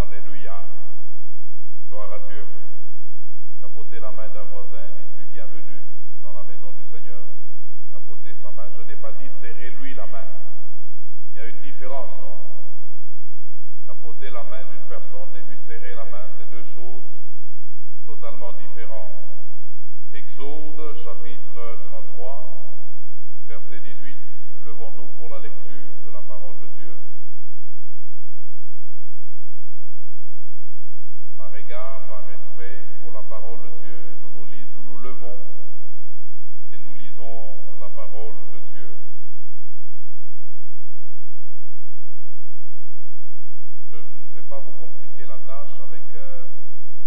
Alléluia. Gloire à Dieu. Tapotez la main d'un voisin, dites-lui bienvenue dans la maison du Seigneur. Tapotez sa main, je n'ai pas dit serrez-lui la main. Il y a une différence, non? Tapoter la main d'une personne et lui serrer la main, c'est deux choses totalement différentes. Exode chapitre 33, verset 18. Levons-nous pour la lecture de la parole de Dieu. Par égard, par respect pour la parole de Dieu, nous nous levons et nous lisons la parole de Dieu. Je ne vais pas vous compliquer la tâche avec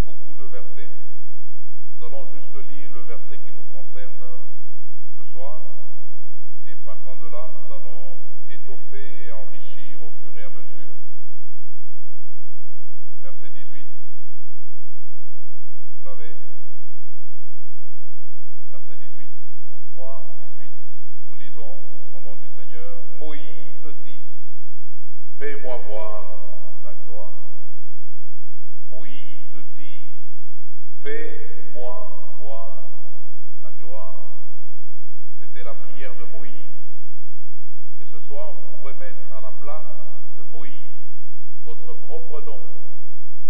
beaucoup de versets. Nous allons juste lire le verset qui nous concerne ce soir. Et partant de là, nous allons étoffer et enrichir au fur et à mesure. Verset 18. Vous l'avez? Verset 18, 33, 18. Nous lisons tous au nom du Seigneur. Moïse dit, fais-moi voir ta gloire. Moïse dit, fais-moi voir ta gloire. C'était la prière de Moïse. Et ce soir, vous pouvez mettre à la place de Moïse votre propre nom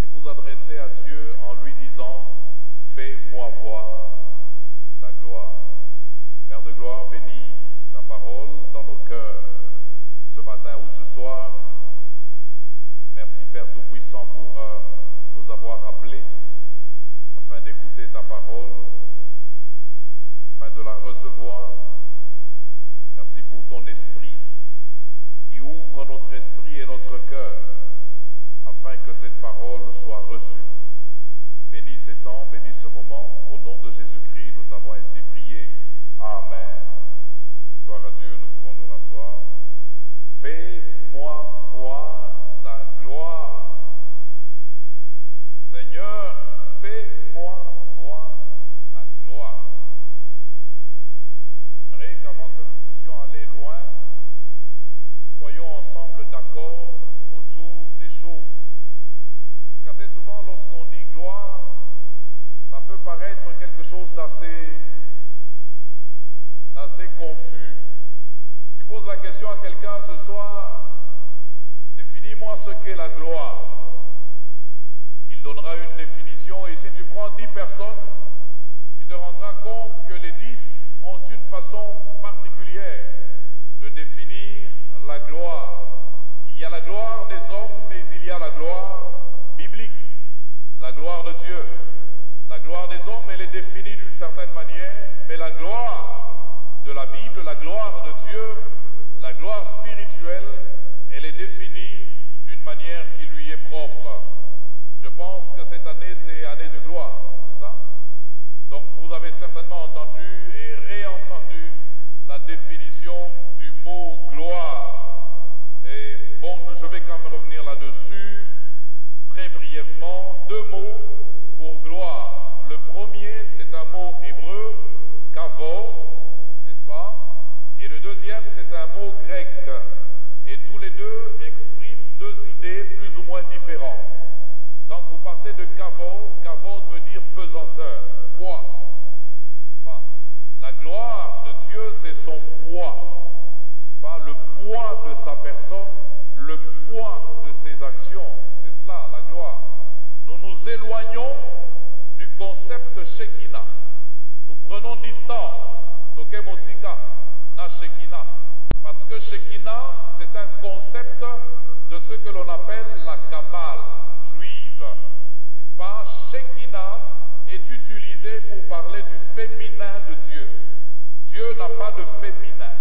et vous adresser à Dieu en lui disant, fais-moi voir ta gloire. Père de gloire, bénis ta parole dans nos cœurs ce matin ou ce soir. Merci Père Tout-Puissant pour nous avoir appelés afin d'écouter ta parole, afin de la recevoir. Merci pour ton esprit qui ouvre notre esprit et notre cœur afin que cette parole soit reçue. Bénis ces temps, bénis ce moment. Au nom de Jésus-Christ, nous t'avons ainsi prié. Amen. Gloire à Dieu, nous pouvons nous rasseoir. Fais-moi voir ta gloire. Seigneur, fais-moi voir ta gloire. J'aimerais qu'avant que nous puissions aller loin, soyons ensemble d'accord autour des choses. Parce qu'assez souvent, lorsqu'on dit gloire, ça peut paraître quelque chose d'assez confus. Si tu poses la question à quelqu'un ce soir, définis-moi ce qu'est la gloire. Il donnera une définition et si tu prends 10 personnes, tu te rendras compte que les 10 ont une façon particulière de définir la gloire. Il y a la gloire des hommes, mais il y a la gloire biblique, la gloire de Dieu. La gloire des hommes, elle est définie d'une certaine manière, mais la gloire de la Bible, la gloire de Dieu, la gloire spirituelle, elle est définie d'une manière qui lui est propre. Je pense que cette année, c'est année de gloire, c'est ça? Donc vous avez certainement entendu et réentendu la définition du mot gloire. Et bon, je vais quand même revenir là-dessus, très brièvement, 2 mots pour gloire. Le premier, c'est un mot hébreu, kavod, n'est-ce pas? Et le deuxième, c'est un mot grec. Et tous les deux expriment 2 idées plus ou moins différentes. Quand vous partez de kavod, kavod veut dire pesanteur, poids. N'est-ce pas? La gloire de Dieu, c'est son poids. N'est-ce pas? Le poids de sa personne, le poids de ses actions. C'est cela, la gloire. Nous nous éloignons du concept Shekinah. Nous prenons distance. Tokemosika, na Shekinah. Parce que Shekinah, c'est un concept de ce que l'on appelle la Kabbale juive. N'est-ce pas? Shekinah est utilisé pour parler du féminin de Dieu. Dieu n'a pas de féminin.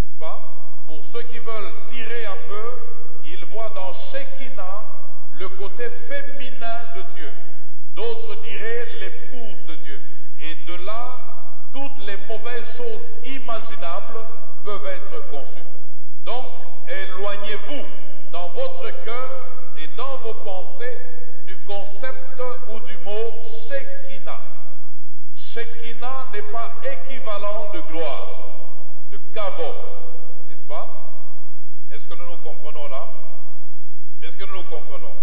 N'est-ce pas? Pour ceux qui veulent tirer un peu, ils voient dans Shekinah le côté féminin de Dieu. D'autres diraient l'épouse de Dieu. Et de là, toutes les mauvaises choses imaginables peuvent être conçues. Donc, éloignez-vous dans votre cœur et dans vos pensées du concept ou du mot Shekinah. Shekinah n'est pas équivalent de gloire, de kavod, n'est-ce pas? Est-ce que nous nous comprenons là? Est-ce que nous nous comprenons?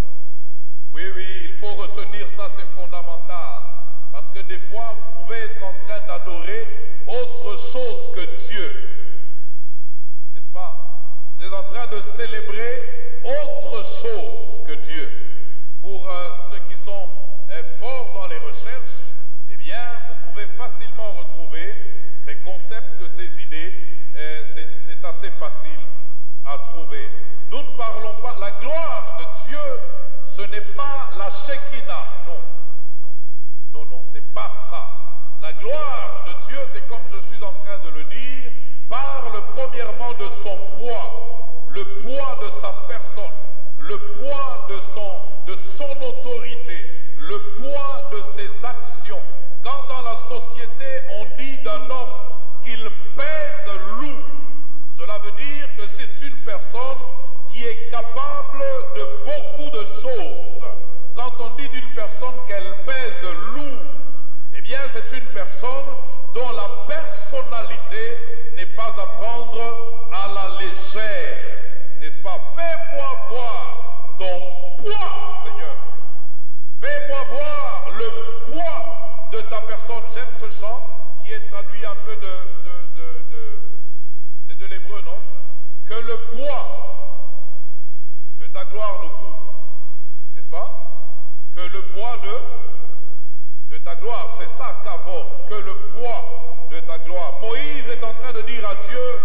Oui, oui, il faut retenir ça, c'est fondamental. Parce que des fois, vous pouvez être en train d'adorer autre chose que Dieu. N'est-ce pas? Vous êtes en train de célébrer autre chose que Dieu. Pour ceux qui sont forts dans les recherches, eh bien, vous pouvez facilement retrouver ces concepts, ces idées. C'est assez facile à trouver. Nous ne parlons pas, la gloire de Dieu, ce n'est pas la Shekinah, non, non, non, non, c'est pas ça. La gloire de Dieu, c'est comme je suis en train de le dire, parle premièrement de son poids, le poids de sa personne, le poids de son autorité, le poids de ses actions. Quand dans la société, on dit d'un homme qu'il pèse lourd, cela veut dire que c'est une personne qui est capable de beaucoup de choses. Quand on dit d'une personne qu'elle pèse lourd, eh bien c'est une personne dont la personnalité n'est pas à prendre à la légère. N'est-ce pas? Fais-moi voir ton poids, Seigneur. Fais-moi voir le poids de ta personne. J'aime ce chant qui est traduit un peu c'est de l'hébreu, non? Que le poids de ta gloire nous couvre. N'est-ce pas? Que le poids de ta gloire, c'est ça qu'avant, que le poids de ta gloire. Moïse est en train de dire à Dieu,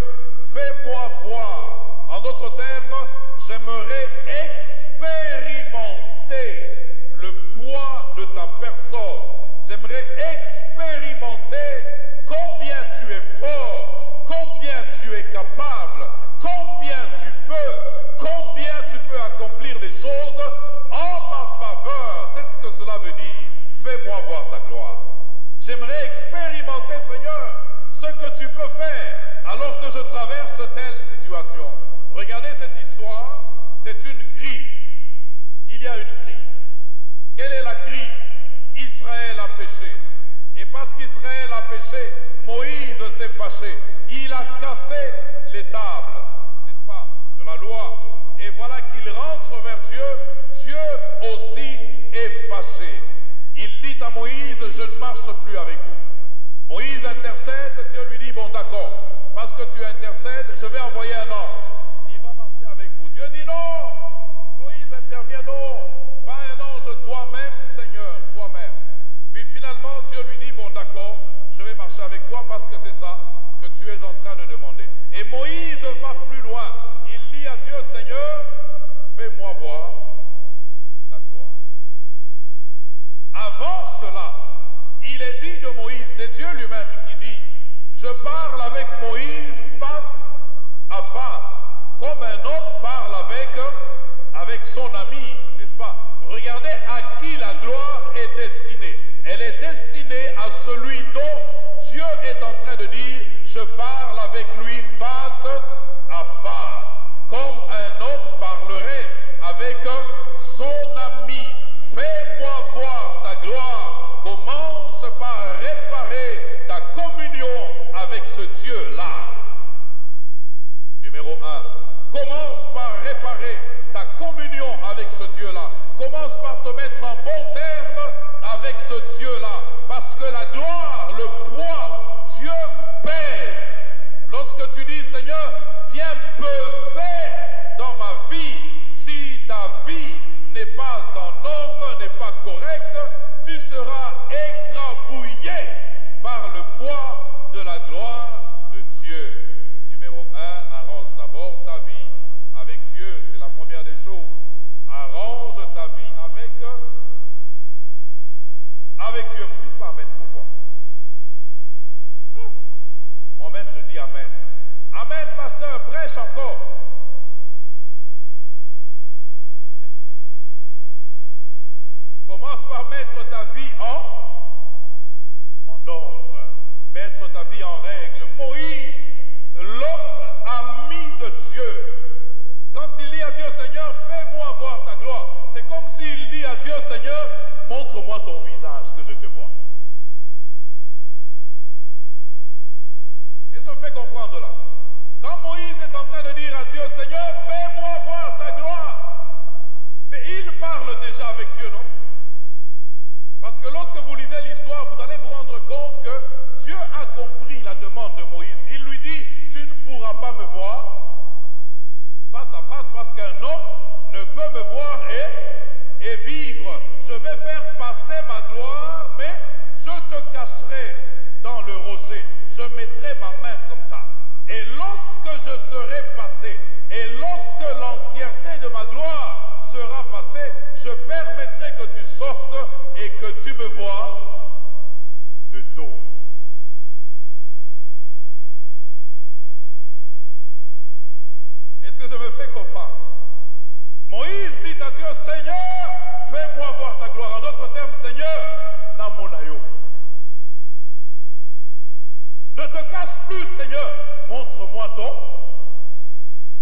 fais-moi voir. En d'autres termes, j'aimerais expérimenter le poids de ta personne. J'aimerais expérimenter combien tu es fort, combien tu es capable, combien tu peux accomplir des choses en ma faveur. C'est ce que cela veut dire. Fais-moi voir ta gloire. J'aimerais expérimenter, Seigneur, ce que tu peux faire alors que je traverse telle situation. Regardez cette histoire, c'est une crise. Il y a une crise. Quelle est la crise? Israël a péché. Et parce qu'Israël a péché, Moïse s'est fâché. Il a cassé les tables, n'est-ce pas, de la loi. Et voilà qu'il rentre vers Dieu. Dieu aussi est fâché. Il dit à Moïse, je ne marche plus avec vous. Moïse intercède, Dieu lui dit, bon d'accord, parce que tu intercèdes, je vais envoyer un ange. Il va marcher avec vous. Dieu dit non. Moïse intervient, non. Pas un ange, toi-même, Seigneur, toi-même. Puis finalement, Dieu lui dit, bon d'accord, je vais marcher avec toi parce que c'est ça que tu es en train de demander. Et Moïse va plus loin. Il dit à Dieu, Seigneur, fais-moi voir ta gloire. Avant cela, il est dit de Moïse, c'est Dieu lui-même qui dit, je parle avec Moïse face à face, comme un homme parle avec son ami, n'est-ce pas? Regardez à qui la gloire est destinée. Elle est destinée à celui dont Dieu est en train de dire, je parle avec lui face à face, comme un homme parlerait avec son ami. Fais-moi voir ta gloire. Commence par réparer ta communion avec ce Dieu-là. Numéro 1. Commence par réparer ta communion avec ce Dieu-là. Commence par te mettre en bon terme avec ce Dieu-là. Parce que la gloire, le poids, Dieu pèse. Lorsque tu dis, Seigneur, viens peser dans ma vie. Si ta vie n'est pas en norme, n'est pas correcte, tu seras écrabouillé par le poids de la gloire de Dieu. Numéro 1, arrange d'abord ta vie avec Dieu. C'est la première des choses. Arrange ta vie avec Dieu. Vous dites pas amen, pourquoi? Moi-même je dis amen. Amen, pasteur, prêche encore. Commence par mettre ta vie en ordre. Mettre ta vie en règle. Moïse, l'homme ami de Dieu, quand il dit à Dieu, Seigneur, fais-moi voir ta gloire, c'est comme s'il dit à Dieu, Seigneur, montre-moi ton visage, que je te vois. Et ça me fait comprendre là. Quand Moïse est en train de dire à Dieu, Seigneur, fais-moi voir ta gloire, mais il parle déjà avec Dieu lorsque vous lisez l'histoire, vous allez vous rendre compte que Dieu a compris la demande de Moïse. Il lui dit, tu ne pourras pas me voir face à face parce qu'un homme ne peut me voir et vivre. Je vais faire passer ma gloire, mais je te cacherai dans le rocher. Je mettrai ma main comme ça. Et lorsque je serai passé, et lorsque l'entièreté de ma gloire sera passée, je permettrai que tu sortes et que tu me vois de dos. Est-ce que je me fais comprendre? Moïse dit à Dieu, Seigneur, fais-moi voir ta gloire. En d'autres termes, Seigneur, namonayo. Ne te cache plus, Seigneur. Montre-moi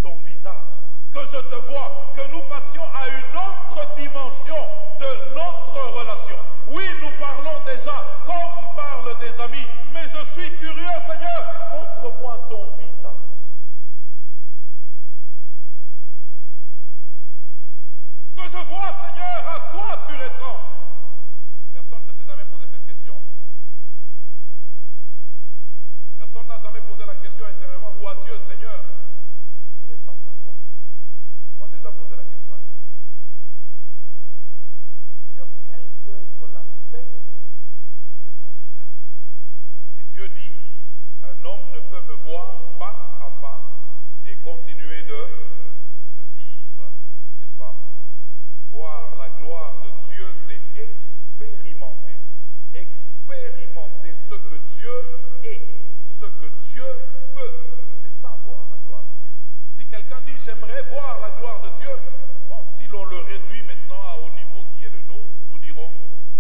ton visage. Que je te vois. Que nous passions à une autre dimension de notre relation. Oui, nous parlons déjà comme parlent des amis. Mais je suis curieux, Seigneur. Montre-moi ton visage. Que je vois, Seigneur, à quoi tu ressembles. Personne ne s'est jamais posé cette question. Personne n'a jamais posé la question intérieurement ou à Dieu, Seigneur, tu ressembles à quoi? Moi, j'ai déjà posé la question à Dieu. Seigneur, quel peut être l'aspect de ton visage? Et Dieu dit, un homme ne peut me voir face à face et continuer de vivre, n'est-ce pas? Voir la gloire de Dieu, c'est expérimenter. Expérimenter ce que Dieu est, ce que Dieu peut. C'est ça, voir la gloire de Dieu. Si quelqu'un dit, j'aimerais voir la gloire de Dieu, bon, si l'on le réduit maintenant au niveau qui est le nôtre, nous dirons,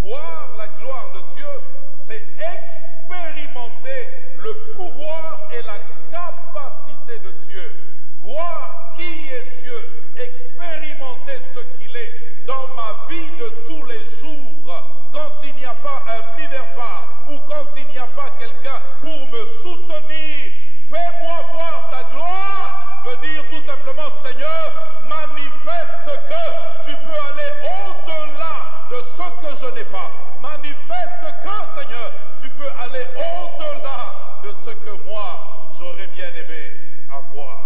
voir la gloire de Dieu, c'est expérimenter le pouvoir et la capacité de Dieu. Voir qui est Dieu, expérimenter ce qu'il est dans ma vie de tous les jours, quand il n'y a pas un Minerva ou quand il n'y a pas quelqu'un pour me soutenir. Fais-moi voir ta gloire, veut dire tout simplement, Seigneur, manifeste que tu peux aller au-delà de ce que je n'ai pas. Manifeste que, Seigneur, tu peux aller au-delà de ce que moi, j'aurais bien aimé avoir.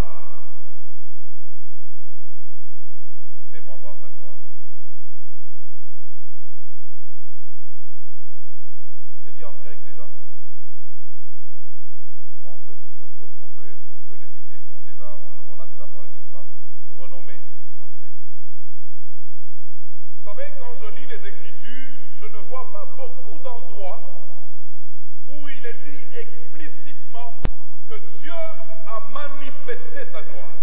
Fais-moi voir ta gloire. C'est dit en grec déjà. Bon, on peut l'éviter. On a déjà parlé de cela. Renommé en grec. Vous savez, quand je lis les Écritures, je ne vois pas beaucoup d'endroits où il est dit explicitement que Dieu a manifesté sa gloire.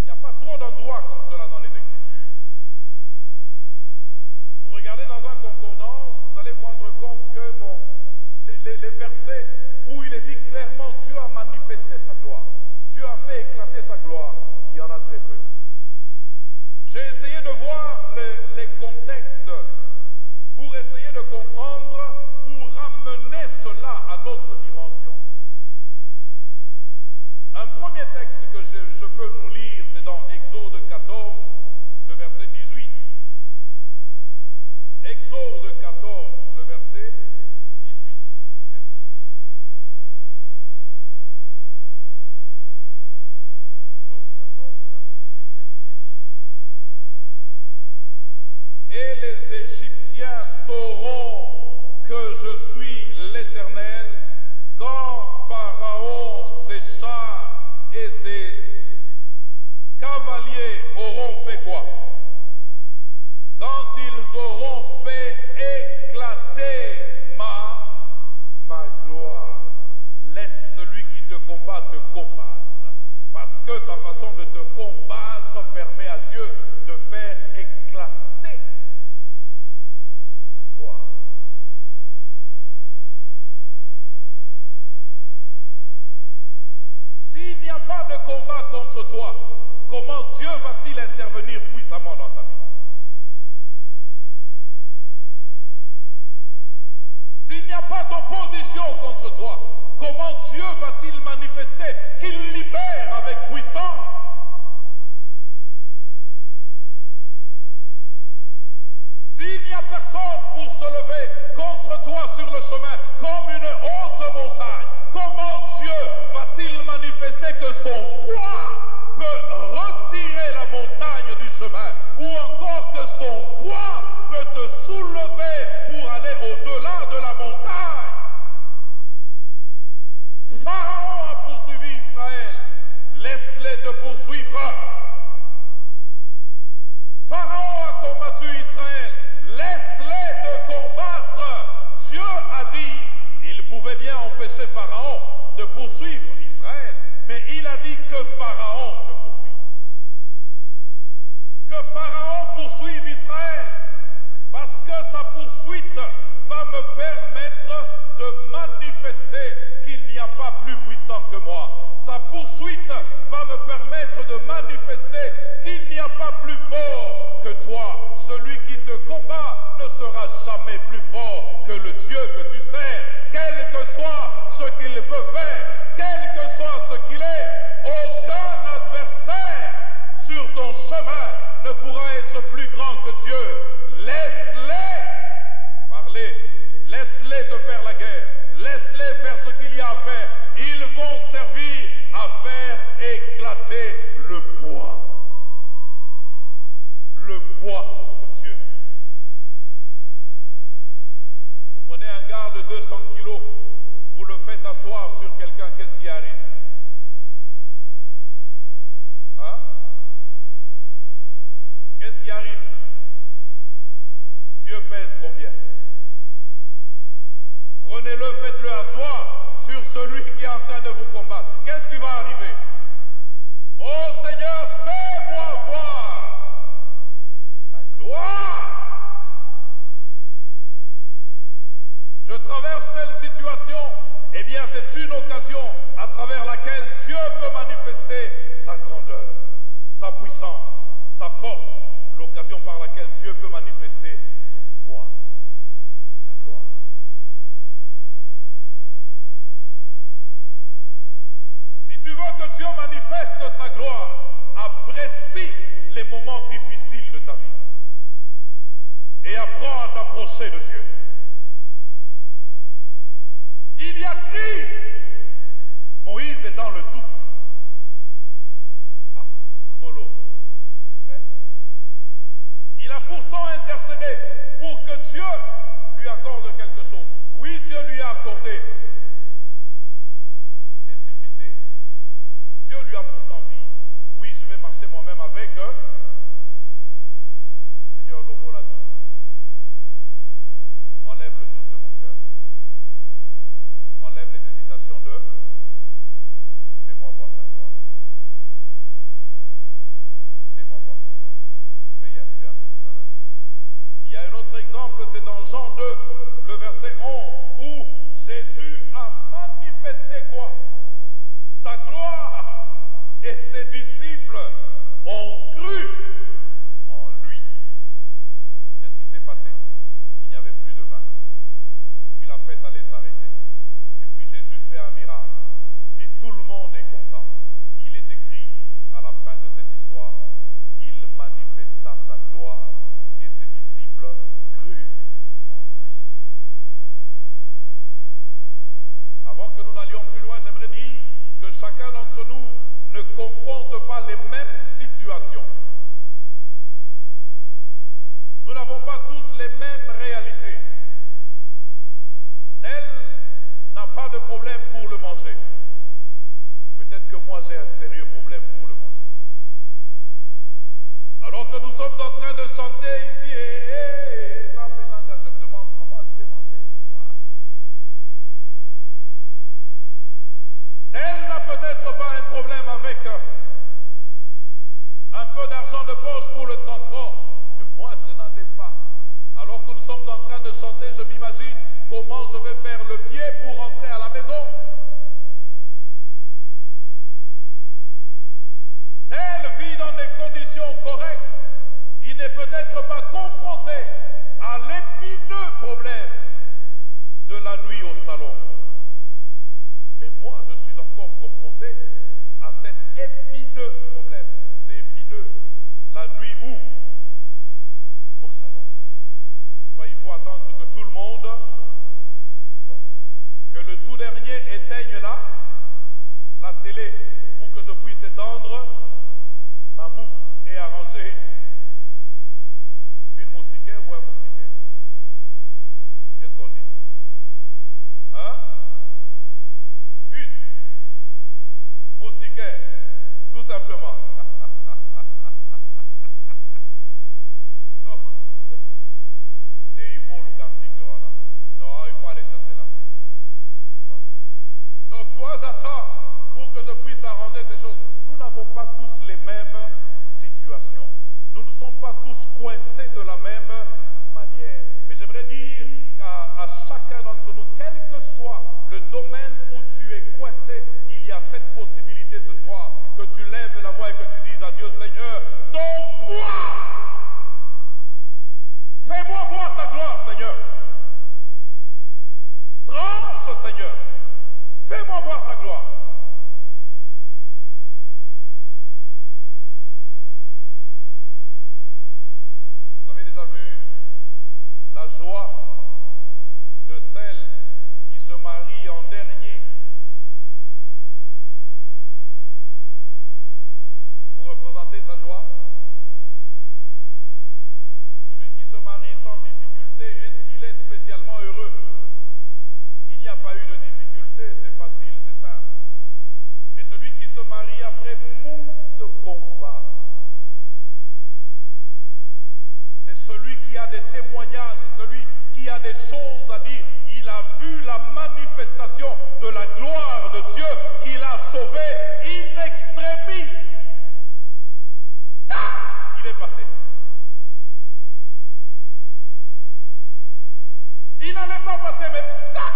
Il n'y a pas trop d'endroits comme cela dans les Écritures. Regardez dans un concordance, vous allez vous rendre compte que les versets où il est dit clairement Dieu a manifesté sa gloire, Dieu a fait éclater sa gloire, il y en a très peu. J'ai essayé de voir les contextes pour essayer de comprendre ou ramener cela à notre dimension. Un premier texte que je peux nous lire, c'est dans Exode 14, le verset 18. Exode 14, le verset 18. Qu'est-ce qu'il dit? Exode 14, le verset 18, qu'est-ce qui est dit? Et les Égyptiens sauront que je suis l'Éternel quand Pharaon, ses chars et ses cavaliers auront fait quoi? Quand ils auront fait éclater ma gloire. Laisse celui qui te combat te combattre. Parce que sa façon de te combattre permet à Dieu de faire éclater sa gloire. S'il n'y a pas de combat contre toi, comment Dieu va-t-il intervenir puissamment dans ta vie? S'il n'y a pas d'opposition contre toi, comment Dieu va-t-il manifester qu'il libère avec puissance? S'il n'y a personne laisse-les te poursuivre. Pharaon a combattu Israël, laisse-les te combattre. Dieu a dit, il pouvait bien empêcher Pharaon de poursuivre Israël, mais il a dit que Pharaon te poursuive. Que Pharaon poursuive Israël, parce que sa poursuite va me permettre de manifester qu'il n'y a pas plus puissant que moi. Sa poursuite va me permettre de manifester qu'il n'y a pas plus fort que toi. Celui qui te combat ne sera jamais plus fort que le Dieu que tu sers. Quel que soit ce qu'il peut faire, quel que soit ce qu'il est, aucun adversaire sur ton chemin ne pourra être plus grand que Dieu. Laisse-les parler, laisse-les te faire la guerre, laisse-les faire ce qu'il y a à faire. Ils vont servir à faire éclater le poids de Dieu. Vous prenez un gars de 200 kilos, vous le faites asseoir sur quelqu'un, qu'est-ce qui arrive? Hein? Qu'est-ce qui arrive? Dieu pèse combien? Prenez-le, faites-le asseoir sur celui qui est en train de vous combattre. Qu'est-ce qui va arriver? Oh Seigneur, fais-moi voir ta gloire. Je traverse telle situation. Eh bien, c'est une occasion à travers laquelle Dieu peut manifester sa grandeur, sa puissance, sa force. L'occasion par laquelle Dieu peut manifester son poids, sa gloire. Si tu veux que Dieu manifeste sa gloire, apprécie les moments difficiles de ta vie et apprends à t'approcher de Dieu. Il y a crise. Moïse est dans le doute. Ah, Colo. Il a pourtant intercédé pour que Dieu lui accorde quelque chose. Oui, Dieu lui a accordé essimité. Dieu lui a pourtant dit, oui, je vais marcher moi-même avec eux. Seigneur, le mot la doute. Enlève le doute de mon cœur. Enlève les hésitations de fais-moi voir ta gloire. Fais-moi voir ta gloire. Je vais y arriver un peu tout à l'heure. Il y a un autre exemple, c'est dans Jean 2, le verset 11, où Jésus a manifesté quoi? Sa gloire. Et ses disciples ont cru en lui. Qu'est-ce qui s'est passé? Il n'y avait plus de vin. Et puis la fête allait s'arrêter. Et puis Jésus fait un miracle. Et tout le monde est content. Il est écrit à la fin de cette histoire, il manifesta sa gloire et ses disciples crurent en lui. Avant que nous n'allions plus loin, j'aimerais dire que chacun d'entre nous ne confronte pas les mêmes situations. Nous n'avons pas tous les mêmes réalités. Tel n'a pas de problème pour le manger. Peut-être que moi j'ai un sérieux problème pour le manger. Alors que nous sommes en train de chanter ici, dans Ménanga, je me demande comment je vais manger ce soir. Elle n'a peut-être pas un problème avec un peu d'argent de poche pour le transport. Moi, je n'en ai pas. Alors que nous sommes en train de chanter, je m'imagine comment je vais faire le pied pour rentrer à la maison. Elle vit dans des conditions correctes. Il n'est peut-être pas confronté à l'épineux problème de la nuit au salon. Mais moi, je suis encore confronté à cet épineux problème. C'est épineux. La nuit où? Au salon. Enfin, il faut attendre que tout le monde dorme. Que le tout dernier éteigne la télé pour que je puisse étendre ma mousse et arranger une moustiquaire ou un moustiquaire. Qu'est-ce qu'on dit? Hein? Une moustiquaire. Tout simplement. Donc, et il faut l'article, voilà. Non, il faut aller chercher l'article. Donc moi j'attends pour que je puisse arranger ces choses. Nous n'avons pas tous les mêmes situations. Nous ne sommes pas tous coincés de la même manière. Mais j'aimerais dire à chacun d'entre nous, quel que soit le domaine où tu es coincé, il y a cette possibilité ce soir que tu lèves la voix et que tu dises à Dieu, Seigneur, ton poids, fais-moi voir ta gloire, Seigneur. Tranche, Seigneur. Fais-moi voir ta gloire. Vous avez déjà vu la joie de celle qui se marie en dernier pour représenter sa joie? Celui qui se marie sans difficulté, est-ce qu'il est spécialement heureux? Il n'y a pas eu de difficulté, c'est facile, c'est simple. Mais celui qui se marie après moult combats, c'est celui qui a des témoignages, c'est celui qui a des choses à dire. Il a vu la manifestation de la gloire de Dieu qui l'a sauvé in extremis. Ça, il est passé. Il n'allait pas passer, mais ça,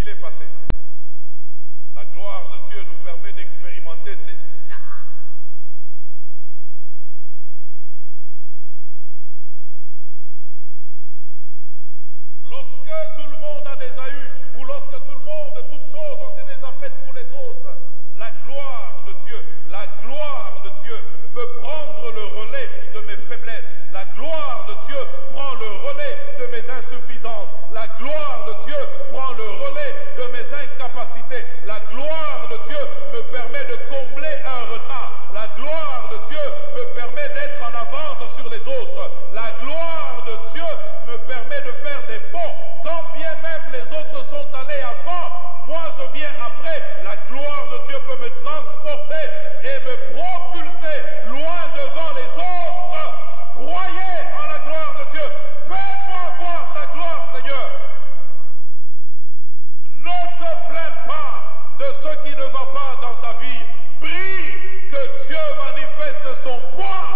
il est passé. La gloire de Dieu nous permet d'expérimenter ces... Lorsque tout le monde a déjà eu, ou lorsque tout le monde, toutes choses ont été déjà faites pour les autres, la gloire de Dieu peut prendre le relais de mes faiblesses. La gloire de Dieu prend le relais de mes insuffisances. La gloire de Dieu prend le relais de mes incapacités. La gloire de Dieu me permet de combler un retard. La gloire de Dieu me permet d'être en avance sur les autres. La gloire de Dieu me permet de faire des bons. Quand bien même les autres sont allés avant, moi je viens après. La gloire de Dieu peut me transporter et me propulser loin devant les autres. Croyez en la gloire de Dieu. Fais-moi voir ta gloire, Seigneur. Ne te plains pas de ce qui ne va pas dans ta vie. Prie que Dieu manifeste son poids.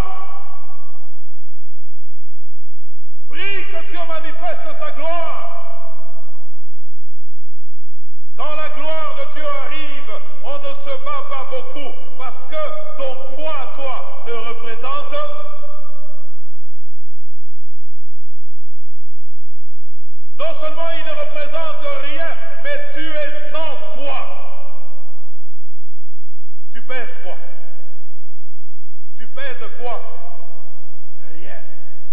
Prie que Dieu manifeste sa gloire. Quand la gloire de Dieu arrive, on ne se bat pas beaucoup parce que ton poids, toi, ne représente non seulement il ne représente rien, mais tu es sans poids. Tu pèses quoi? Tu pèses quoi? Rien.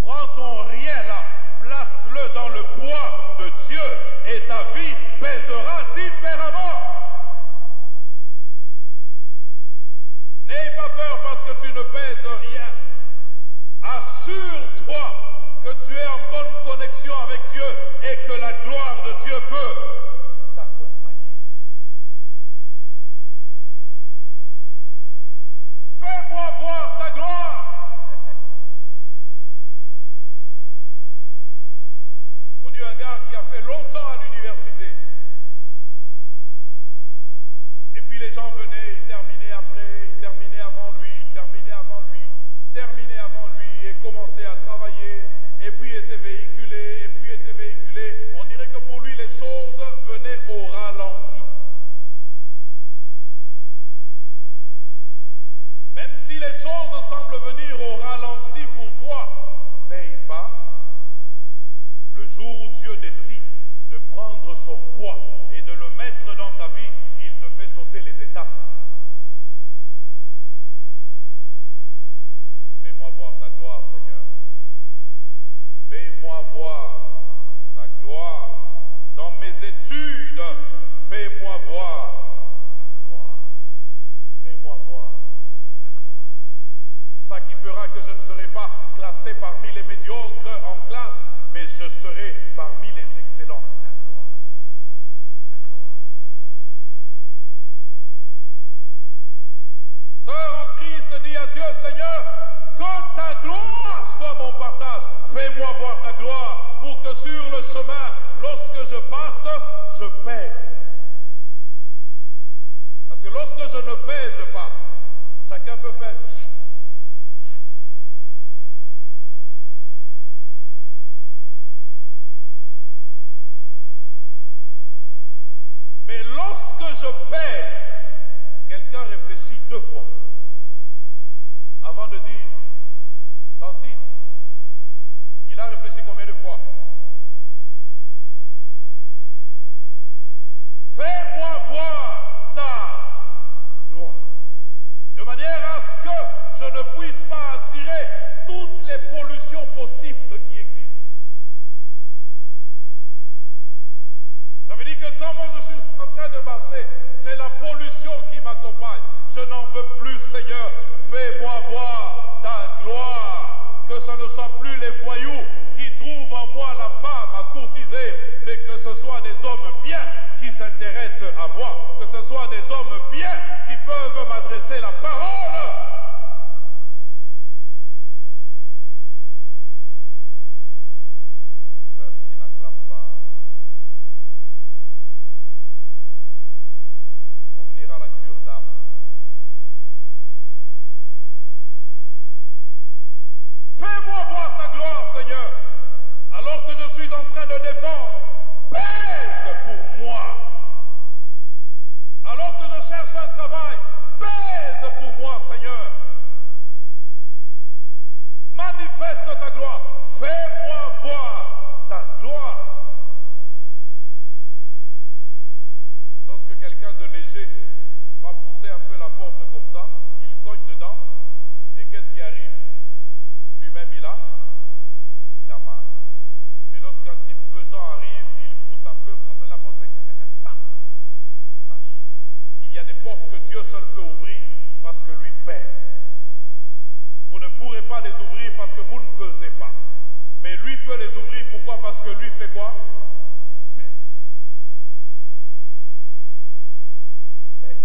Prends ton rien là, place-le dans le poids de Dieu et ta vie pèsera différemment. N'aie pas peur parce que tu ne pèses rien. Assure-toi que tu es en bonne connexion avec Dieu et que la gloire de Dieu peut t'accompagner. Fais-moi voir ta gloire. J'ai connu un gars qui a fait longtemps à l'université. Et puis les gens venaient, ils terminaient après, ils terminaient avant lui, ils terminaient avant lui, terminaient avant lui et commençaient à travailler. Et puis étaient véhiculés, et puis étaient véhiculés. On dirait que pour lui, les choses venaient au ralenti. Même si les choses semblent venir au ralenti pour toi, n'aie pas. Le jour où Dieu décide de prendre son poids et de le mettre dans ta vie, il te fait sauter les étapes. Fais-moi voir ta gloire, Seigneur. Fais-moi voir ta gloire. Dans mes études, fais-moi voir ta gloire. Fais-moi voir ta gloire. C'est ça qui fera que je ne serai pas classé parmi les médiocres en classe, mais je serai parmi les excellents. La gloire, la gloire, la gloire, la gloire. Sœur, dis à Dieu, Seigneur, que ta gloire soit mon partage. Fais-moi voir ta gloire pour que sur le chemin, lorsque je passe, je pèse. Parce que lorsque je ne pèse pas, chacun peut faire. Mais lorsque je pèse, quelqu'un réfléchit 2 fois avant de dire, Tantine, il a réfléchi combien de fois? Fais-moi voir ta gloire, de manière à ce que je ne puisse pas attirer toutes les pollutions possibles qui existent. Ça veut dire que quand moi je suis en train de marcher, c'est la pollution qui m'accompagne. Je n'en veux plus, Seigneur. Fais-moi voir ta gloire. Que ce ne soit plus les voyous qui trouvent en moi la femme à courtiser, mais que ce soit des hommes bien qui s'intéressent à moi. Que ce soit des hommes bien qui peuvent m'adresser la parole. Peur ici n'acclame pas. Faut venir à la cure d'âme. Fais-moi voir ta gloire, Seigneur, alors que je suis en train de défendre. Pèse pour moi. Alors que je cherche un travail, pèse pour moi, Seigneur. Manifeste ta gloire. Fais-moi voir ta gloire. Lorsque quelqu'un de léger va pousser un peu la porte comme ça, il cogne dedans, et qu'est-ce qui arrive? Lui-même, il a mal. Mais lorsqu'un type pesant arrive, il pousse un peu, contre la porte, lâche. Il y a des portes que Dieu seul peut ouvrir parce que lui pèse. Vous ne pourrez pas les ouvrir parce que vous ne pesez pas. Mais lui peut les ouvrir, pourquoi? Parce que lui fait quoi? Il pèse. Pèse.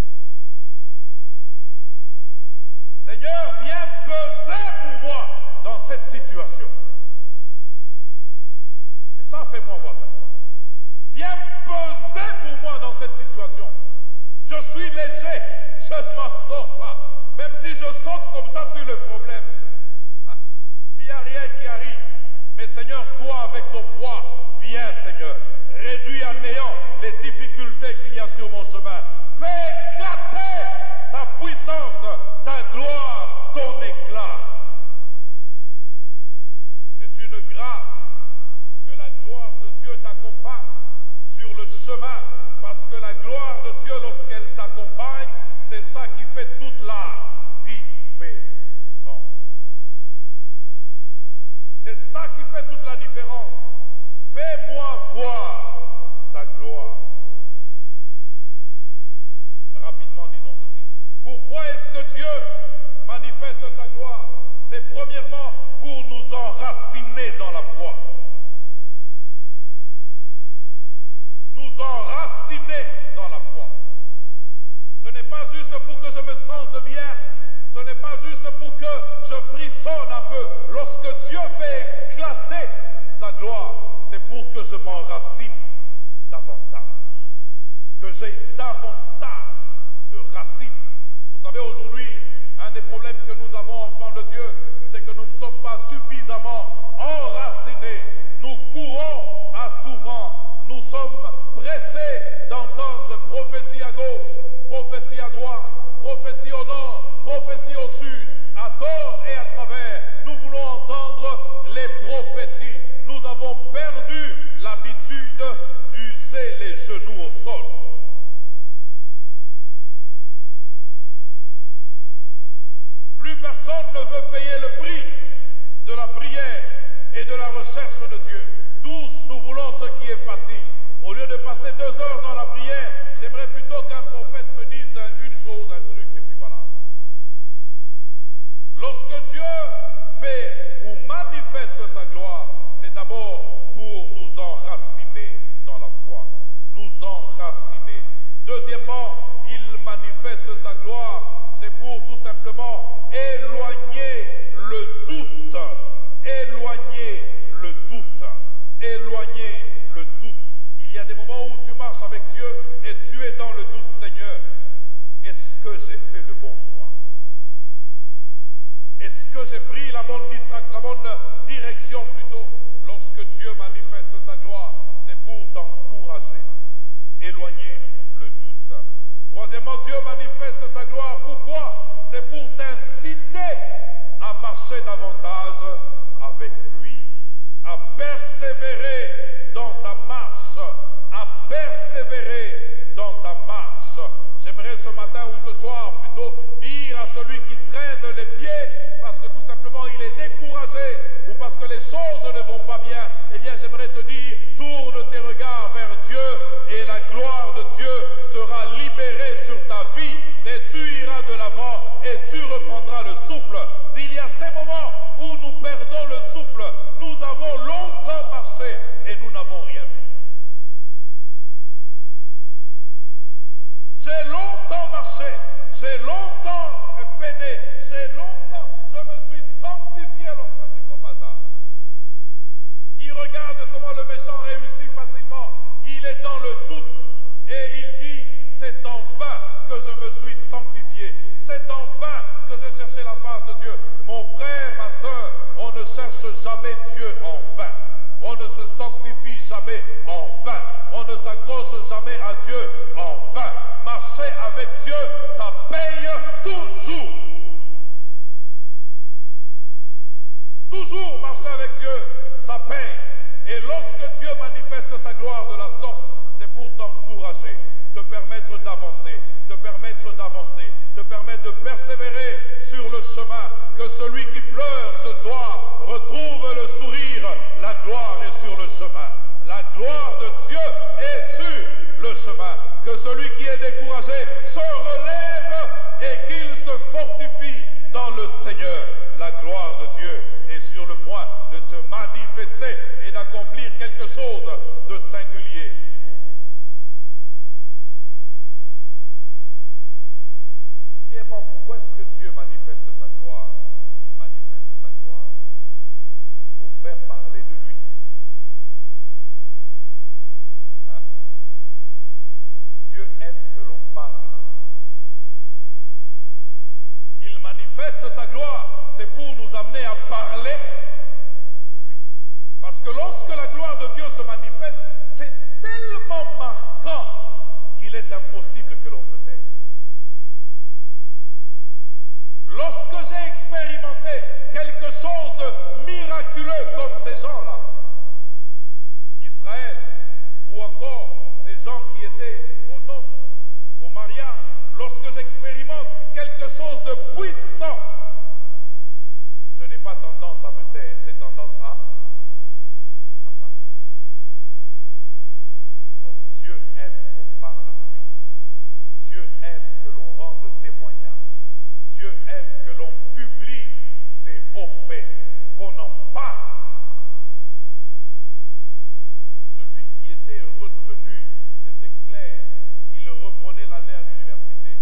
Seigneur, viens peser pour moi dans cette situation. Et ça, fais-moi voir ta gloire. Viens peser pour moi dans cette situation. Je suis léger, je ne m'en sors pas. Même si je saute comme ça sur le problème, il n'y a rien qui arrive. Mais Seigneur, toi avec ton poids, viens Seigneur, réduis à néant les difficultés qu'il y a sur mon chemin. Fais éclater ta puissance, ta gloire, ton éclat. C'est une grâce que la gloire de Dieu t'accompagne sur le chemin, parce que la gloire de Dieu, lorsqu'elle t'accompagne, c'est ça qui fait toute la différence. C'est ça qui fait toute la différence. Fais-moi voir ta gloire. Rapidement, disons ceci. Pourquoi est-ce que Dieu manifeste sa gloire? C'est premièrement pour nous enraciner dans la foi. Nous enraciner dans la foi. Ce n'est pas juste pour que je me sente bien. Ce n'est pas juste pour que je frissonne un peu. Lorsque Dieu fait éclater sa gloire, c'est pour que je m'enracine davantage. Que j'ai davantage de racines. Vous savez, aujourd'hui, un des problèmes que nous avons, enfants de Dieu, c'est que nous ne sommes pas suffisamment enracinés. Nous courons à tout vent. Nous sommes pressés d'entendre prophétie à gauche, prophétie à droite, prophétie au nord, prophétie au sud, à tort et à travers. Nous voulons entendre les prophéties. Nous avons perdu l'habitude d'user les genoux au sol. Plus personne ne veut payer le prix de la prière et de la recherche de Dieu. Tous, nous voulons ce qui est facile. Au lieu de passer 2 heures dans la prière, j'aimerais plutôt qu'un prophète me dise une chose, un truc, et puis voilà. Lorsque Dieu fait ou manifeste sa gloire, c'est d'abord pour nous enraciner dans la foi. Nous enraciner. Deuxièmement, il manifeste sa gloire, c'est pour tout simplement éloigner le doute. Éloigner le doute. Éloigner le doute. Il y a des moments où tu marches avec Dieu et tu es dans le doute, Seigneur. Est-ce que j'ai fait le bon choix? Est-ce que j'ai pris la bonne direction plutôt? Lorsque Dieu manifeste sa gloire, c'est pour t'encourager. Éloigner le doute. Troisièmement, Dieu manifeste sa gloire. Pourquoi? C'est pour t'inciter à marcher davantage avec lui, à persévérer dans ta marche, à persévérer dans ta marche. J'aimerais ce matin ou ce soir plutôt dire à celui qui traîne les pieds parce que tout simplement il est découragé ou parce que les choses ne vont pas bien, eh bien j'aimerais te dire, tourne tes regards vers Dieu et la gloire de Dieu sera libérée sur ta vie et tu iras de l'avant et tu reprendras le souffle. Il y a ces moments où nous perdons le souffle. Nous avons longtemps marché et nous n'avons rien vu. J'ai longtemps marché, j'ai longtemps peiné, j'ai longtemps, je me suis sanctifié. C'est comme hasard. Il regarde comment le méchant réussit facilement. Il est dans le doute et il dit, c'est en vain que je me suis sanctifié. C'est en vain que j'ai cherché la face de Dieu. Mon frère, ma soeur, on ne cherche jamais Dieu en vain. On ne se sanctifie jamais en vain. On ne s'accroche jamais à Dieu en vain. Marcher avec Dieu, ça paye toujours. Toujours marcher avec Dieu, ça paye. Et lorsque Dieu manifeste sa gloire de la sorte, c'est pour t'encourager, te permettre d'avancer, te permettre de persévérer sur le chemin. Que celui qui pleure ce soir retrouve le sourire. La gloire est sur le chemin. La gloire de Dieu est sur le chemin. Que celui qui est découragé se relève et qu'il se fortifie dans le Seigneur. La gloire de Dieu est sur le point de se manifester et d'accomplir quelque chose de singulier pour vous. Premièrement, pourquoi est-ce que Dieu manifeste sa gloire? Il manifeste sa gloire pour faire parler de lui. Hein? Dieu aime que l'on parle de lui. Il manifeste sa gloire, c'est pour nous amener à parler de lui. Parce que lorsque la gloire de Dieu se manifeste, c'est tellement marquant qu'il est impossible que l'on se taise. Lorsque j'ai expérimenté quelque chose de miraculeux comme ces gens-là, Israël, ou encore ces gens qui étaient aux noces, au mariage, lorsque j'expérimente quelque chose de puissant, je n'ai pas tendance à me taire, j'ai tendance à parler. Or, Dieu aime qu'on parle de lui. Dieu aime que l'on rende témoignage. Dieu aime que l'on publie ses hauts faits, qu'on en parle. Celui qui était retenu, c'était clair qu'il reprenait l'année à l'université.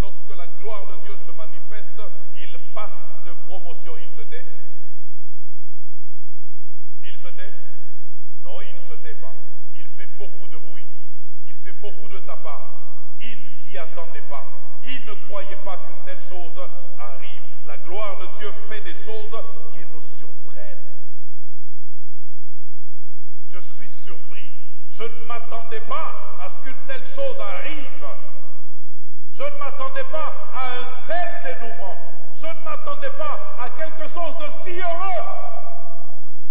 Lorsque la gloire de Dieu se manifeste, il passe de promotion. Il se tait? Il se tait? Non, il ne se tait pas. Il fait beaucoup de bruit. Il fait beaucoup de tapage. Il ne s'y attendait pas. Il ne croyait pas qu'une telle chose arrive. La gloire de Dieu fait des choses qui nous surprennent. Je suis surpris. Je ne m'attendais pas à ce qu'une telle chose arrive. Je ne m'attendais pas à un tel dénouement. Je ne m'attendais pas à quelque chose de si heureux.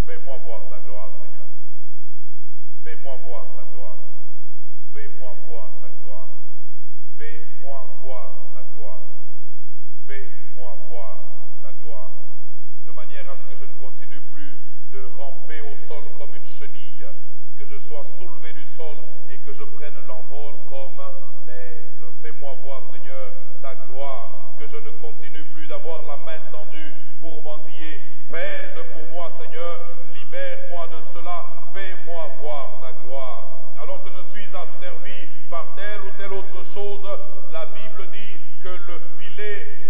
Fais-moi voir ta gloire, Seigneur. Fais-moi voir ta gloire. Fais-moi voir ta gloire. Fais-moi voir la gloire. Fais-moi voir la gloire. De manière à ce que je ne continue plus de ramper au sol comme une chenille, que je sois soulevé du sol et que je prenne l'envol comme l'aigle. Fais-moi voir, Seigneur, ta gloire, que je ne continue plus d'avoir la main tendue pour mendier. Pèse pour moi, Seigneur, libère-moi de cela. Fais-moi voir ta gloire. Alors que je suis asservi par telle ou telle autre chose, la Bible dit que le filet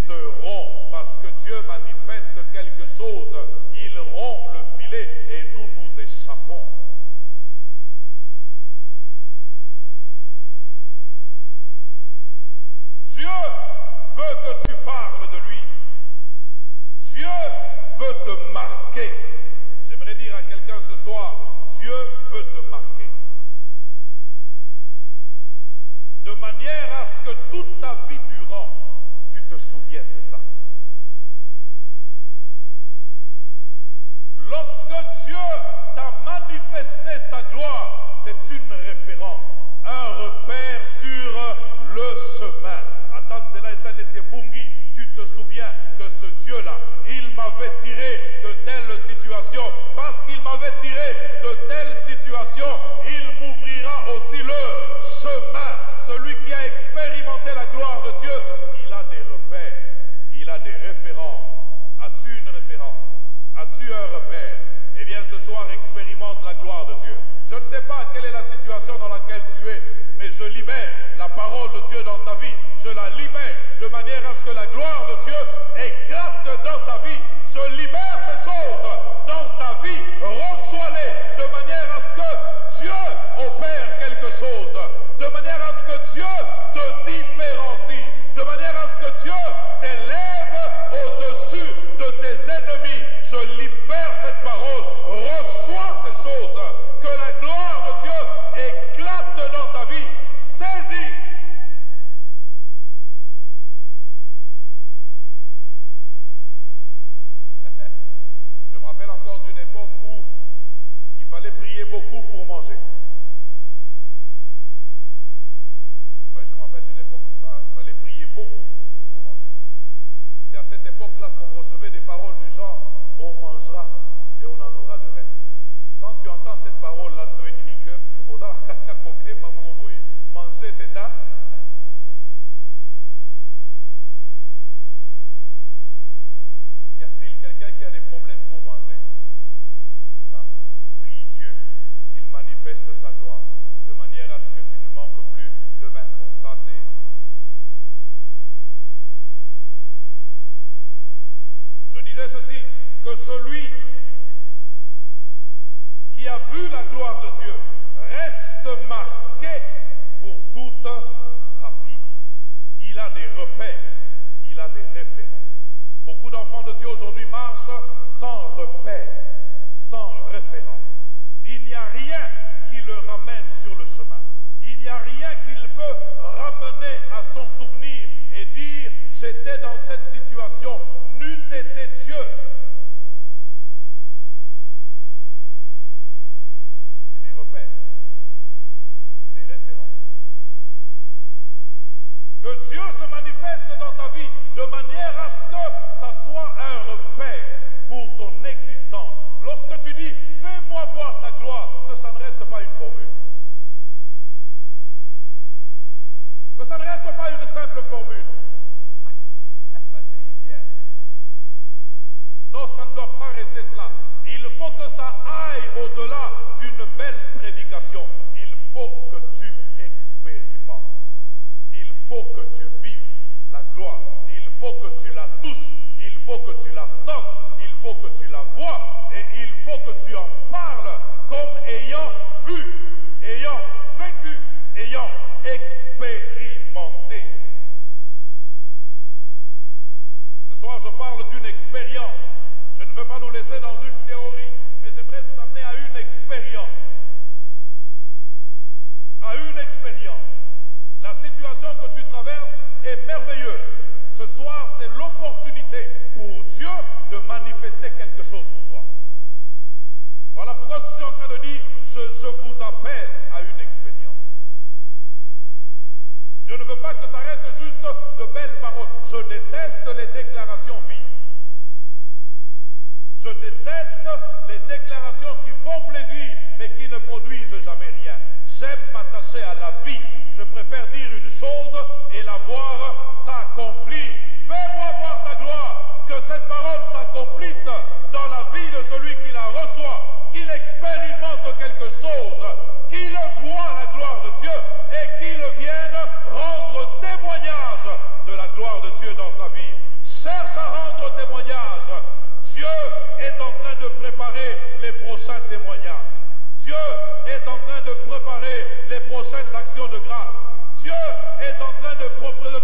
soir, Dieu veut te marquer. De manière à ce que toute ta vie durant, tu te souviennes de ça. Lorsque Dieu t'a manifesté sa gloire, c'est une référence, un repère sur le chemin. Tu te souviens que ce Dieu-là, il m'avait tiré de telle situation. Parce qu'il m'avait tiré de telle situation, il m'ouvrira aussi le chemin. Celui qui a expérimenté la gloire de Dieu, il a des repères, il a des références. As-tu une référence? As-tu un repère? Eh bien, ce soir, expérimente la gloire de Dieu. Je ne sais pas quelle est la situation dans laquelle tu es, mais je libère la parole de Dieu dans ta vie. Je la libère de manière à ce que la gloire de Dieu éclate dans ta vie. Je libère ces choses dans ta vie. Reçois-les de manière à ce que Dieu opère quelque chose, de manière à ce que Dieu te différencie, de manière à ce que Dieu t'élève au-dessus de tes ennemis. Je libère cette parole. Reçois ces choses. Que la gloire de Dieu éclate dans ta vie. Saisis. Je me rappelle encore d'une époque où il fallait prier beaucoup pour manger. Oui, je me rappelle d'une époque comme ça, hein. Il fallait prier beaucoup pour manger. C'est à cette époque-là qu'on recevait des paroles du genre « on mangera et on en aura de reste ». Quand tu entends cette parole-là, ça veut dire que manger, c'est un problème. Y a-t-il quelqu'un qui a des problèmes pour manger? Non. Prie Dieu qu'il manifeste sa gloire de manière à ce que tu ne manques plus demain. Bon, ça c'est... Je disais ceci, que celui qui a vu la gloire de Dieu reste marqué pour toute sa vie. Il a des repères, il a des références. Beaucoup d'enfants de Dieu aujourd'hui marchent sans repères, sans référence. Il n'y a rien qui le ramène sur le chemin. Il n'y a rien qu'il peut ramener à son souvenir et dire « j'étais dans cette situation, n'eût été Dieu ». C'est des repères, c'est des références. Que Dieu se manifeste dans ta vie de manière à ce que ça soit un repère pour ton existence. Lorsque tu dis « fais-moi voir ta gloire », que ça ne reste pas une formule. Que ça ne reste pas une simple formule. Non, ça ne doit pas rester cela. Il faut que ça aille au-delà d'une belle prédication. Il faut que tu expérimentes. Il faut que tu vives la gloire. Il faut que tu la touches. Il faut que tu la sentes. Il faut que tu la vois. Et il faut que tu en parles comme ayant vu, ayant vécu, ayant expérimenté. Ce soir, je parle d'une expérience. Je ne veux pas nous laisser dans une théorie, mais j'aimerais nous amener à une expérience. À une expérience. La situation que tu traverses est merveilleuse. Ce soir, c'est l'opportunité pour Dieu de manifester quelque chose pour toi. Voilà pourquoi je suis en train de dire, je vous appelle à une expérience. Je ne veux pas que ça reste juste de belles paroles. Je déteste les déclarations vides. Je déteste les déclarations qui font plaisir, mais qui ne produisent jamais rien. J'aime m'attacher à la vie. Je préfère dire une chose et la voir s'accomplir. Fais-moi voir ta gloire, que cette parole s'accomplisse dans la vie de celui qui la reçoit, qu'il expérimente quelque chose, qu'il voit la gloire de Dieu et qu'il vienne rendre témoignage de la gloire de Dieu dans sa vie. Cherche à rendre témoignage. Dieu est en train de préparer les prochains témoignages. Dieu est en train de préparer les prochaines actions de grâce. Dieu est en train de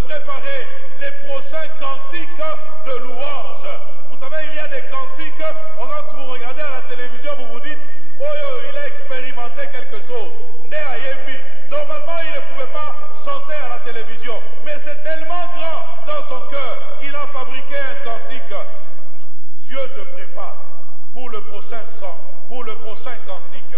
préparer les prochains cantiques de louange. Vous savez, il y a des cantiques, quand vous regardez à la télévision, vous vous dites, oh, prochain chant, pour le prochain cantique.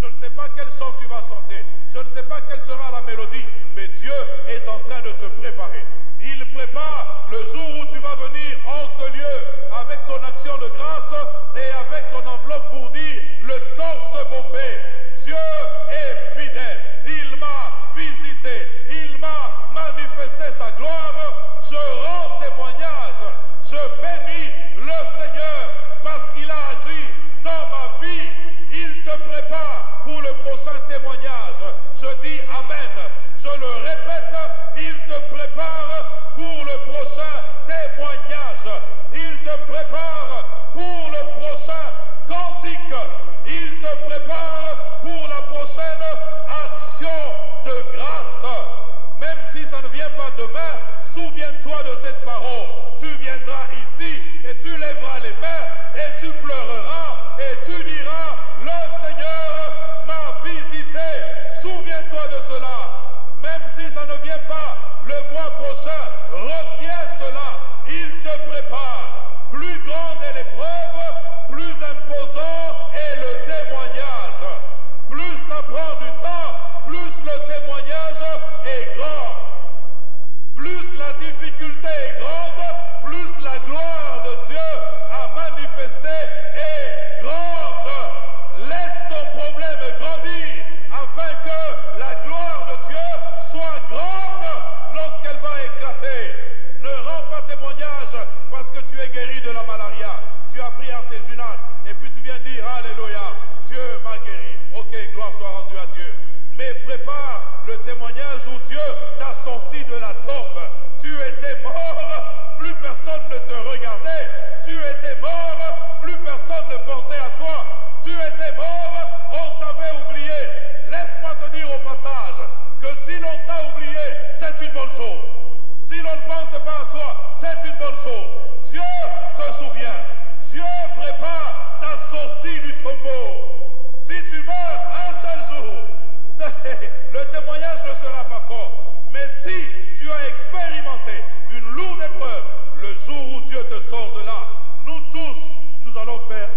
Je ne sais pas quel chant tu vas chanter, je ne sais pas quelle sera la mélodie, mais Dieu est en train de te préparer. Il prépare le jour où tu vas venir en ce lieu avec ton action de grâce et avec ton enveloppe pour dire le torse bombé. Dieu est fidèle, il m'a visité, il m'a manifesté sa gloire. Je rends témoignage, je bénis le Seigneur parce qu'il a agi dans ma vie. Il te prépare pour le prochain témoignage. Je dis Amen. Je le répète, il te prépare pour le prochain témoignage. Il te prépare pour le prochain cantique. Il te prépare pour la prochaine action de grâce. Même si ça ne vient pas demain, souviens-toi de cette parole. Tu viendras ici et tu lèveras les mains et tu pleureras et tu diras, le Seigneur m'a visité. Souviens-toi de cela. Même si ça ne vient pas le mois prochain, retiens cela. Il te prépare. Plus grande est l'épreuve, plus imposant est le témoignage. Plus ça prend du temps, plus le témoignage est grand. Plus la difficulté est grande, plus la gloire de Dieu à manifester est grande. Laisse ton problème grandir afin que la gloire de Dieu soit grande lorsqu'elle va éclater. Ne rends pas témoignage parce que tu es guéri de la malaria. Tu as pris artésunate et puis tu viens dire Alléluia, Dieu m'a guéri. Ok, gloire soit rendue à Dieu. Mais prépare le témoignage où Dieu t'a sorti de la tombe. Tu étais mort, plus personne ne te regardait. Tu étais mort, plus personne ne pensait à toi. Tu étais mort, on t'avait oublié. Laisse-moi te dire au passage que si l'on t'a oublié, c'est une bonne chose. Si l'on ne pense pas à toi, c'est une bonne chose. Dieu se souvient. Dieu prépare ta sortie du tombeau. Si tu meurs un seul jour, le témoignage ne sera pas fort. Mais si tu as expérimenté une lourde épreuve, le jour où Dieu te sort de là, nous tous, nous allons faire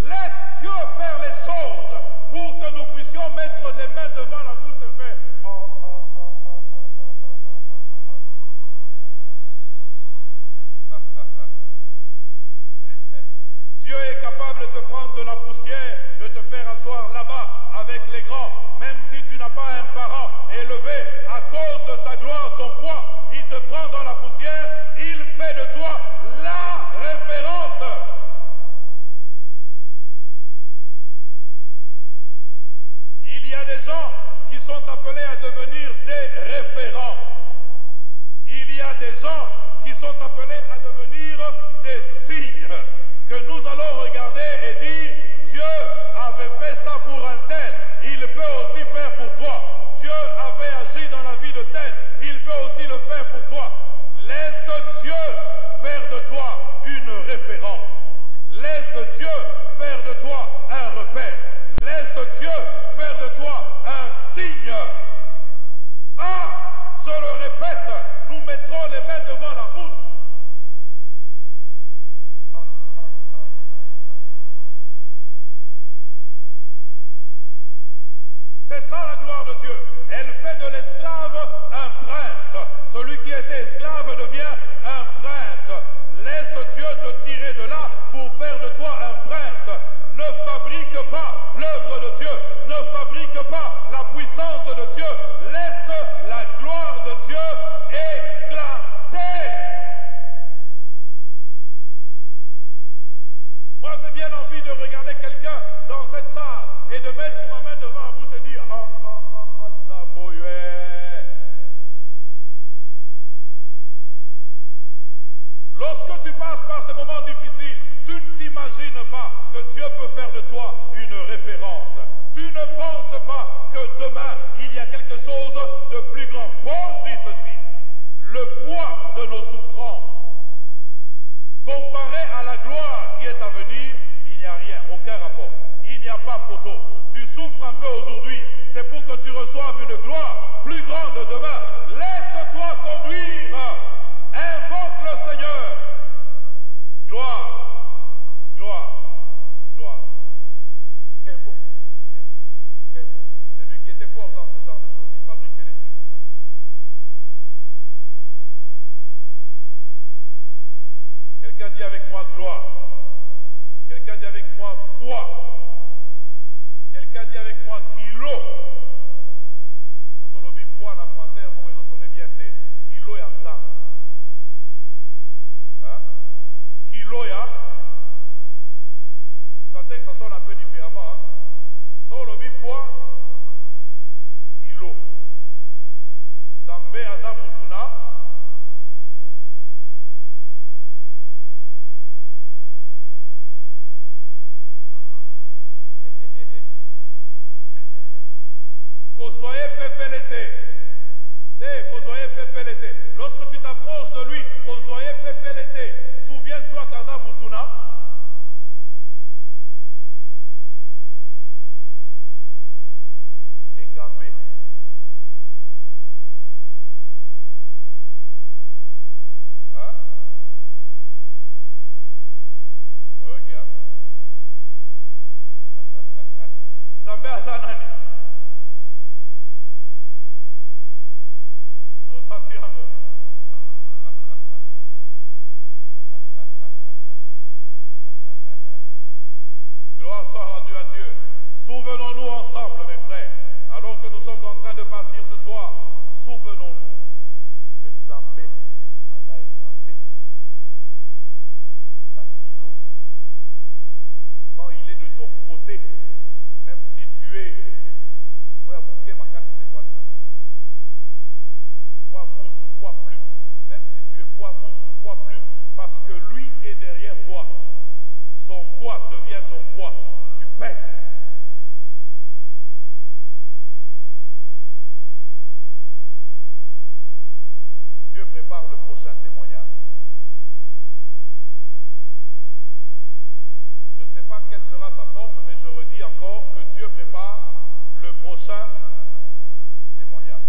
Laisse Dieu faire les choses pour que nous puissions mettre les mains devant la bouche et faire Dieu est capable de te prendre de la poussière, de te faire asseoir là-bas avec les grands, même si tu n'as pas un parent élevé à cause de sa gloire, son poids, il te prend dans la poussière, il fait de toi la référence. Il y a des gens qui sont appelés à devenir des références. Il y a des gens qui sont appelés à devenir des signes que nous allons regarder et dire, Dieu avait fait ça pour un tel, il peut aussi faire pour toi. Dieu avait agi dans la vie de tel, il peut aussi le faire pour toi. Laisse Dieu faire de toi une référence. Laisse Dieu faire de toi un repère. Laisse Dieu faire de toi un signe. Ah, je le répète, nous mettrons les mains devant la bouche. C'est ça la gloire de Dieu. Elle fait de l'esclave un prince. Celui qui était esclave devient un prince. Laisse Dieu te tirer de là pour faire de toi un prince. Ne fabrique pas l'œuvre de Dieu. Ne fabrique pas la puissance de Dieu. Laisse la gloire de Dieu éclater. Moi, j'ai bien envie de regarder quelqu'un dans cette salle et de mettre ma main devant la bouche et dire lorsque tu passes par ces moments difficiles, tu ne t'imagines pas que Dieu peut faire de toi une référence. Tu ne penses pas que demain, il y a quelque chose de plus grand. Paul dit ceci, le poids de nos souffrances, comparé à la gloire qui est à venir, il n'y a rien, aucun rapport. Il n'y a pas photo. Tu souffres un peu aujourd'hui, c'est pour que tu reçoives une gloire plus grande demain. Laisse-toi conduire. Invoque le Seigneur. Gloire, gloire, gloire. Quel beau, quel beau. C'est lui qui était fort dans ce genre de choses. Il fabriquait des trucs comme ça. Quelqu'un dit avec moi gloire. Quelqu'un dit avec moi poids. Quelqu'un dit avec moi kilo. Quand on dit poids en français, bon, ils ont sonné bien té. Kilo et en temps. Hein? Kilo ya. Vous sentez que ça sonne un peu différemment. Hein? Sur le dit poids, kilo. Zambé azamutuna. Kozoye pepelete. Kozoye pepelete. Lorsque tu t'approches de lui, Kozoye pepelete. Souviens-toi Kaza Mutuna. Engambe. Hein? Oyoki, hein? Nzambe azanani. Santiago. Gloire soit rendue à Dieu. Souvenons-nous ensemble, mes frères, alors que nous sommes en train de partir ce soir, souvenons-nous que Nzambe aza Nzambe. Kilo. Quand il est de ton côté, même si tu es... Ouais, Mouké Makasi, c'est quoi déjà? Poids mousse ou poids plume, même si tu es poids mousse ou poids plume, parce que lui est derrière toi. Son poids devient ton poids. Tu pèses. Dieu prépare le prochain témoignage. Je ne sais pas quelle sera sa forme, mais je redis encore que Dieu prépare le prochain témoignage.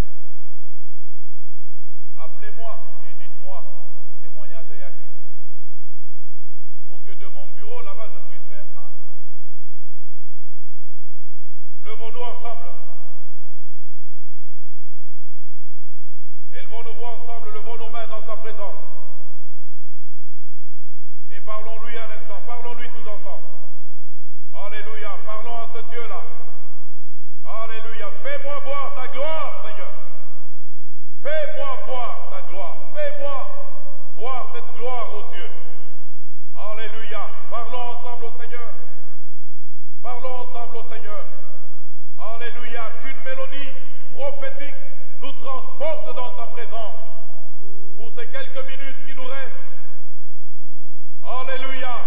Appelez-moi et dites-moi, témoignage à Yaki. Pour que de mon bureau là-bas je puisse faire un. Levons-nous ensemble. Élevons nos voix ensemble, levons nos mains dans sa présence. Et parlons-lui un instant, parlons-lui tous ensemble. Alléluia, parlons à ce Dieu-là. Alléluia, fais-moi voir ta gloire, Seigneur. Fais-moi voir ta gloire. Fais-moi voir cette gloire, ô Dieu. Alléluia. Parlons ensemble au Seigneur. Parlons ensemble au Seigneur. Alléluia. Qu'une mélodie prophétique nous transporte dans sa présence pour ces quelques minutes qui nous restent. Alléluia.